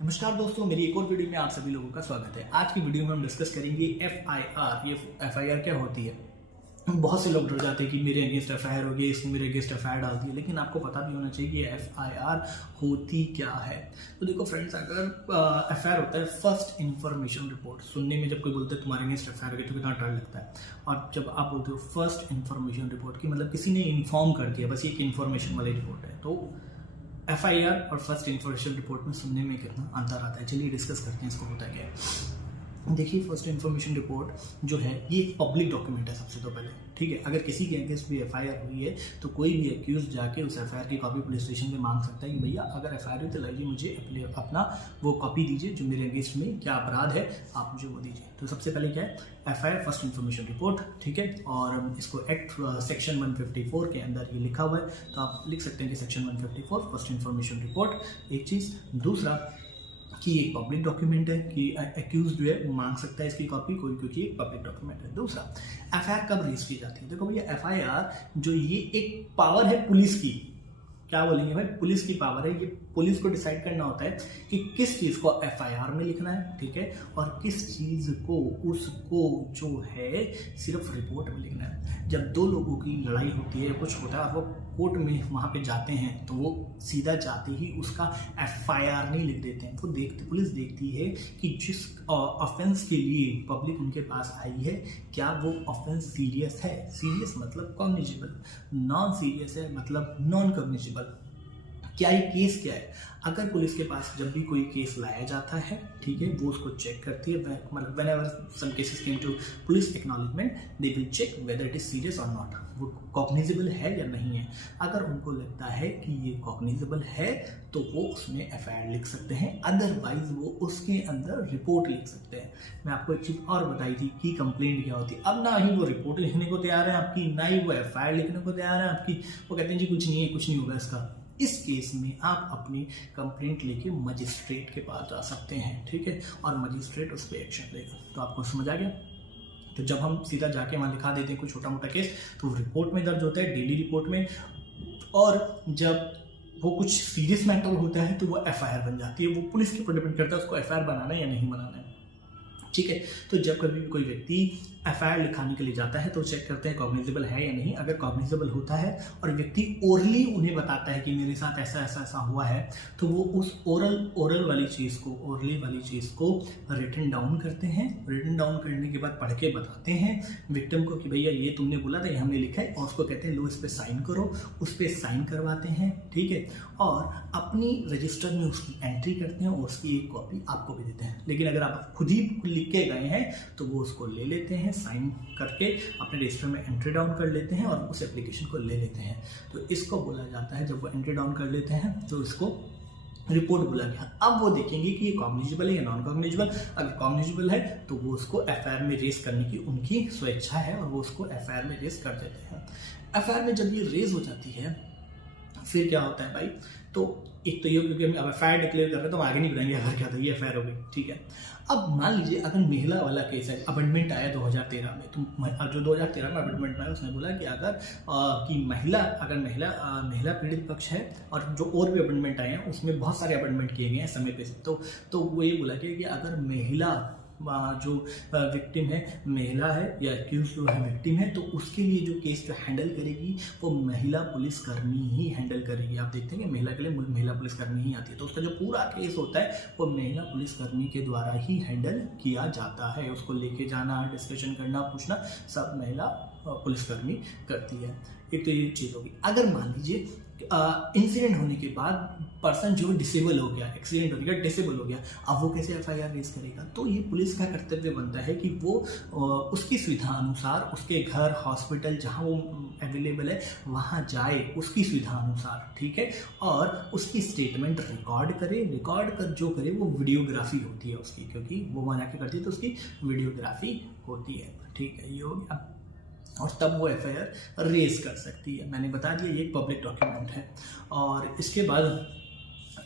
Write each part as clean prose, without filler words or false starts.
नमस्कार दोस्तों, मेरी एक और वीडियो में आप सभी लोगों का स्वागत है। आज की वीडियो में हम डिस्कस करेंगे एफआईआर। ये एफआईआर क्या होती है? बहुत से लोग डर जाते हैं कि मेरे अगेंस्ट एफआईआर हो गई, इसने मेरे अगेंस्ट एफआईआर डाल दी है, लेकिन आपको पता भी होना चाहिए कि एफआईआर होती क्या है। तो देखो फ्रेंड्स, अगर एफआईआर होता है फर्स्ट इन्फॉर्मेशन रिपोर्ट। सुनने में जब कोई बोलते हैं तुम्हारे अगेंस्ट एफआईआर है तो कितना डर लगता है, और जब आप बोलते हो फर्स्ट इन्फॉर्मेशन रिपोर्ट की मतलब किसी ने इन्फॉर्म कर दिया, बस ये एक इन्फॉर्मेशन वाली रिपोर्ट है। तो एफआईआर और फर्स्ट इन्फॉर्मेशन रिपोर्ट में सुनने में कितना अंतर आता है, चलिए डिस्कस करते हैं इसको होता क्या है। देखिए, फर्स्ट इन्फॉर्मेशन रिपोर्ट जो है ये एक पब्लिक डॉक्यूमेंट है सबसे तो पहले, ठीक है। अगर किसी के अगेंस्ट भी एफआईआर हुई है तो कोई भी एक्यूज जाके उस एफआईआर की कॉपी पुलिस स्टेशन पे मांग सकता है कि भैया अगर एफआईआर हुई तो लाइए मुझे अपना वो कॉपी दीजिए, जो मेरे अगेंस्ट में क्या अपराध है आप मुझे वो दीजिए। तो सबसे पहले क्या है, एफआईआर फर्स्ट इन्फॉर्मेशन रिपोर्ट, ठीक है। और इसको एक्ट सेक्शन 154 के अंदर ये लिखा हुआ है, तो आप लिख सकते हैं कि सेक्शन 154 फर्स्ट इन्फॉर्मेशन रिपोर्ट, एक चीज़। दूसरा कि एक पब्लिक डॉक्यूमेंट है कि एक्यूज जो है वो मांग सकता है इसकी कॉपी कोई, क्योंकि एक पब्लिक डॉक्यूमेंट है। दूसरा, एफआईआर कब रजिस्टर की जाती है? देखो भैया, एफआईआर जो ये एक पावर है पुलिस की, क्या बोलेंगे भाई, पुलिस की पावर है। ये पुलिस को डिसाइड करना होता है कि किस चीज को एफआईआर में लिखना है, ठीक है, और किस चीज को उसको जो है सिर्फ रिपोर्ट में लिखना है। जब दो लोगों की लड़ाई होती है या कुछ होता है और वो कोर्ट में वहां पे जाते हैं तो वो सीधा जाते ही उसका एफआईआर नहीं लिख देते हैं। वो देखते, पुलिस देखती है कि जिस ऑफेंस के लिए पब्लिक उनके पास आई है क्या वो ऑफेंस सीरियस है। सीरियस मतलब कॉग्निजेबल, नॉन सीरियस है मतलब नॉन कॉग्निजेबल। क्या ये केस क्या है? अगर पुलिस के पास जब भी कोई केस लाया जाता है, ठीक है, वो उसको चेक करती है। मतलब whenever some cases came to police acknowledgement, they will check whether it is serious और नॉट, वो कॉग्निजेबल है या नहीं है। अगर उनको लगता है कि ये कॉग्निजेबल है तो वो उसमें एफआईआर लिख सकते हैं, अदरवाइज वो उसके अंदर रिपोर्ट लिख सकते हैं। मैं आपको एक चीज और बताई थी कि कंप्लेंट क्या होती है। अब ना ही वो रिपोर्ट लिखने को तैयार है आपकी, ना ही वो एफआईआर लिखने को तैयार है आपकी। वो कहते हैं जी कुछ नहीं है, कुछ नहीं होगा इसका। इस केस में आप अपनी कंप्लेंट लेके मजिस्ट्रेट के पास जा सकते हैं, ठीक है, और मजिस्ट्रेट उस पर एक्शन लेगा। तो आपको समझ आ गया? तो जब हम सीधा जाके वहाँ लिखा देते हैं कोई छोटा मोटा केस तो वो रिपोर्ट में दर्ज होता है, डेली रिपोर्ट में, और जब वो कुछ सीरियस मैटर होता है तो वो एफआईआर बन जाती है। वो पुलिस के ऊपर डिपेंड करता है उसको एफआईआर बनाना है या नहीं बनाना है, ठीक है। तो जब कभी भी कोई व्यक्ति एफआईआर लिखाने के लिए जाता है तो चेक करते हैं कॉग्निजेबल है या नहीं। अगर कॉग्निजेबल होता है और व्यक्ति ओरली उन्हें बताता है कि मेरे साथ ऐसा ऐसा ऐसा हुआ है, तो वो उस ओरल वाली चीज़ को, ओरली वाली चीज़ को रिटन डाउन करते हैं। रिटन डाउन करने के बाद पढ़ के बताते हैं विक्टिम को कि भैया ये तुमने बोला था, ये हमने लिखा है, और उसको कहते हैं लो इस पर साइन करो। उस पर साइन करवाते हैं, ठीक है, और अपनी रजिस्टर में उसकी एंट्री करते हैं और उसकी एक कॉपी आपको भी देते हैं। लेकिन अगर आप खुद ही लिख के गए हैं तो वो उसको ले लेते हैं, साइन करके अपने रजिस्टर में एंट्री डाउन कर लेते हैं और उस एप्लीकेशन को ले लेते हैं। तो इसको बोला जाता है, जब वो एंट्री डाउन कर लेते हैं तो इसको रिपोर्ट बोला गया। अब वो देखेंगे कि ये कॉग्निजेबल है या नॉन कॉग्निजेबल। अगर कॉग्निजेबल है तो वो उसको एफआईआर में रेज करने की उनकी स्वेच्छा है और वो उसको एफआईआर में रेज कर देते हैं। एफआईआर में जब ये रेज हो जाती है फिर क्या होता है भाई, तो एक तो ये, क्योंकि हम एफआईआर डिक्लेयर कर रहे हैं तो हम आगे नहीं बढ़ाएंगे। अगर क्या था, ये एफआईआर हो गई, ठीक है। अब मान लीजिए अगर महिला वाला केस है, अमेंडमेंट आया 2013 में, तो जो 2013 में अमेंडमेंट आया उसने बोला कि अगर महिला पीड़ित पक्ष है, और जो और भी अमेंडमेंट आए हैं उसमें बहुत सारे अमेंडमेंट किए गए हैं समय पे, तो वो ये बोला कि अगर महिला जो विक्टिम है महिला है या एक्यूज जो है विक्टिम है, तो उसके लिए जो केस जो हैंडल करेगी वो महिला पुलिसकर्मी ही हैंडल करेगी। आप देखते हैं कि महिला के लिए महिला पुलिसकर्मी ही आती है, तो उसका जो पूरा केस होता है वो महिला पुलिसकर्मी के द्वारा ही हैंडल किया जाता है। उसको लेके जाना, डिस्कशन करना, पूछना, सब महिला पुलिसकर्मी करती है। एक तो ये चीज़ होगी। अगर मान लीजिए इंसिडेंट होने के बाद पर्सन जो डिसेबल हो गया, एक्सीडेंट हो गया, डिसेबल हो गया, अब वो कैसे एफआईआर रेज करेगा? तो ये पुलिस का कर्तव्य बनता है कि वो उसकी सुविधा अनुसार उसके घर, हॉस्पिटल जहाँ वो अवेलेबल है वहाँ जाए उसकी सुविधा अनुसार, ठीक है, और उसकी स्टेटमेंट रिकॉर्ड करे। रिकॉर्ड कर जो करे वो वीडियोग्राफी होती है उसकी, क्योंकि वो वहाँ जाके करती है तो उसकी वीडियोग्राफी होती है, ठीक है, ये हो गया। और तब वो एफआईआर रेज कर सकती है। मैंने बता दिया ये एक पब्लिक डॉक्यूमेंट है। और इसके बाद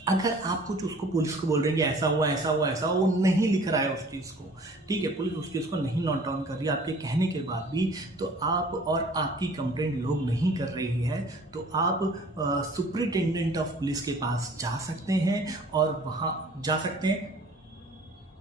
अगर आप कुछ उसको पुलिस को बोल रहे हैं कि ऐसा हुआ ऐसा हुआ ऐसा हुआ, वो नहीं लिख रहा है उस चीज़ को, ठीक है, पुलिस उस चीज़ को नहीं नोट डाउन कर रही है आपके कहने के बाद भी, तो आप और आपकी कंप्लेंट लोग नहीं कर रही है, तो आप सुपरिटेंडेंट ऑफ पुलिस के पास जा सकते हैं और वहाँ जा सकते हैं।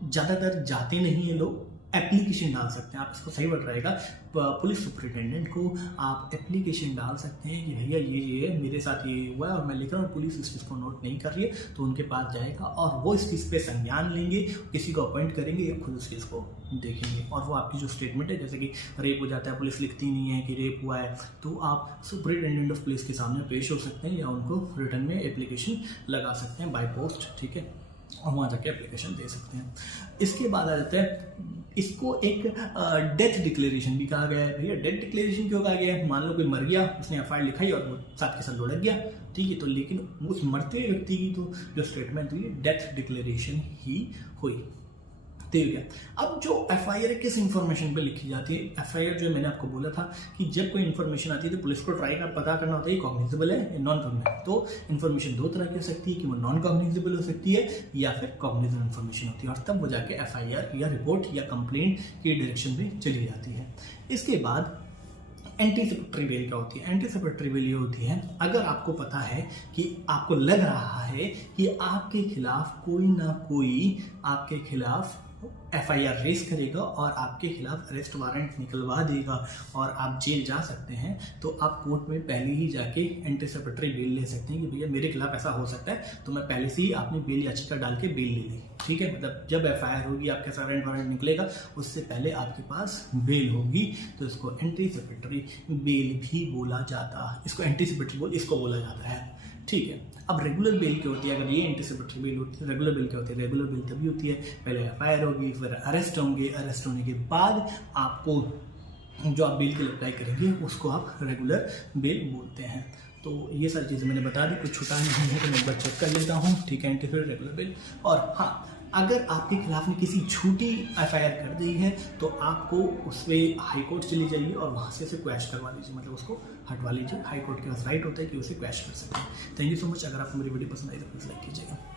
ज़्यादातर जाते नहीं है लोग, एप्लीकेशन डाल सकते हैं, आप इसको सही वर्ड रहेगा, पुलिस सुपरिटेंडेंट को आप एप्लीकेशन डाल सकते हैं कि भैया ये मेरे साथ ये हुआ है और मैं लिख रहा हूँ, पुलिस इस चीज़ को नोट नहीं कर रही है, तो उनके पास जाएगा और वो इस चीज़ पे संज्ञान लेंगे, किसी को अपॉइंट करेंगे या खुद उस चीज़ को देखेंगे, और वो आपकी जो स्टेटमेंट है, जैसे कि रेप हो जाता है, पुलिस लिखती नहीं है कि रेप हुआ है, तो आप सुपरिटेंडेंट ऑफ पुलिस के सामने पेश हो सकते हैं या उनको रिटर्न में एप्लीकेशन लगा सकते हैं बाय पोस्ट, ठीक है, और वहाँ जाके एप्लीकेशन दे सकते हैं। इसके बाद आ जाता है, इसको एक डेथ डिक्लेरेशन भी कहा गया है। भैया डेथ डिक्लेरेशन क्यों कहा गया है? मान लो कोई मर गया, उसने एफआईआर लिखाई और वो साथ के साथ लुढ़क गया, ठीक है, तो लेकिन उस मरते हुए व्यक्ति की तो जो स्टेटमेंट हुई डेथ डिक्लेरेशन ही हुई, ठीक है। अब जो एफआईआर किस इन्फॉर्मेशन पे लिखी जाती है? एफआईआर जो मैंने आपको बोला था कि जब कोई इन्फॉर्मेशन आती है तो पुलिस को ट्राई कर पता करना होता है कॉग्निजेबल है या नॉन कॉग्निजेबल। तो इन्फॉर्मेशन दो तरह की हो सकती है कि वो नॉन कॉग्निजेबल हो सकती है या फिर कॉग्निजेबल इन्फॉर्मेशन होती है, और तब वो जाके एफआईआर या रिपोर्ट या कंप्लेंट की डायरेक्शन में चली जाती है। इसके बाद एंटीसिपेटरी बेल क्या होती है? एंटीसिपेटरी बेल ये होती है, अगर आपको पता है कि आपको लग रहा है कि आपके खिलाफ कोई ना कोई आपके खिलाफ एफआईआर रेज करेगा और आपके खिलाफ अरेस्ट वारंट निकलवा देगा और आप जेल जा सकते हैं, तो आप कोर्ट में पहले ही जाके एंटीसिपेटरी बेल ले सकते हैं कि भैया मेरे खिलाफ ऐसा हो सकता है, तो मैं पहले से ही आपने बेल याचिका डाल के बेल ले ली, ठीक है, मतलब जब एफआईआर होगी आपके साथ अरेस्ट वारंट निकलेगा उससे पहले आपके पास बेल होगी, तो इसको एंटीसिपेटरी बेल भी बोला जाता है, इसको एंटीसिपेटरी बेल इसको बोला जाता है, ठीक है। अब रेगुलर बेल क्या होती है? अगर ये एंटीसिपेटरी बेल होती है, रेगुलर बेल क्या होती है? रेगुलर बेल तभी होती है पहले एफआईआर होगी, फिर अरेस्ट होंगे, अरेस्ट होने के बाद आपको जो आप बेल के लिए अप्लाई करेंगे उसको आप रेगुलर बेल बोलते हैं। तो ये सारी चीज़ें मैंने बता दी, कुछ छुटा नहीं है तो मैं एक बार चेक कर लेता हूँ, ठीक है, एंटीसिपेटरी रेगुलर बेल। और हाँ, अगर आपके खिलाफ में किसी झूठी एफआईआर कर दी है तो आपको उस पर हाई कोर्ट चली जाइए और वहाँ से उसे क्वैश करवा लीजिए, मतलब उसको हटवा लीजिए, हाई कोर्ट के पास राइट होता है कि उसे क्वैश कर सकते हैं। Thank you so much. अगर आपको मेरी वीडियो पसंद आई तो प्लीज़ लाइक कीजिएगा।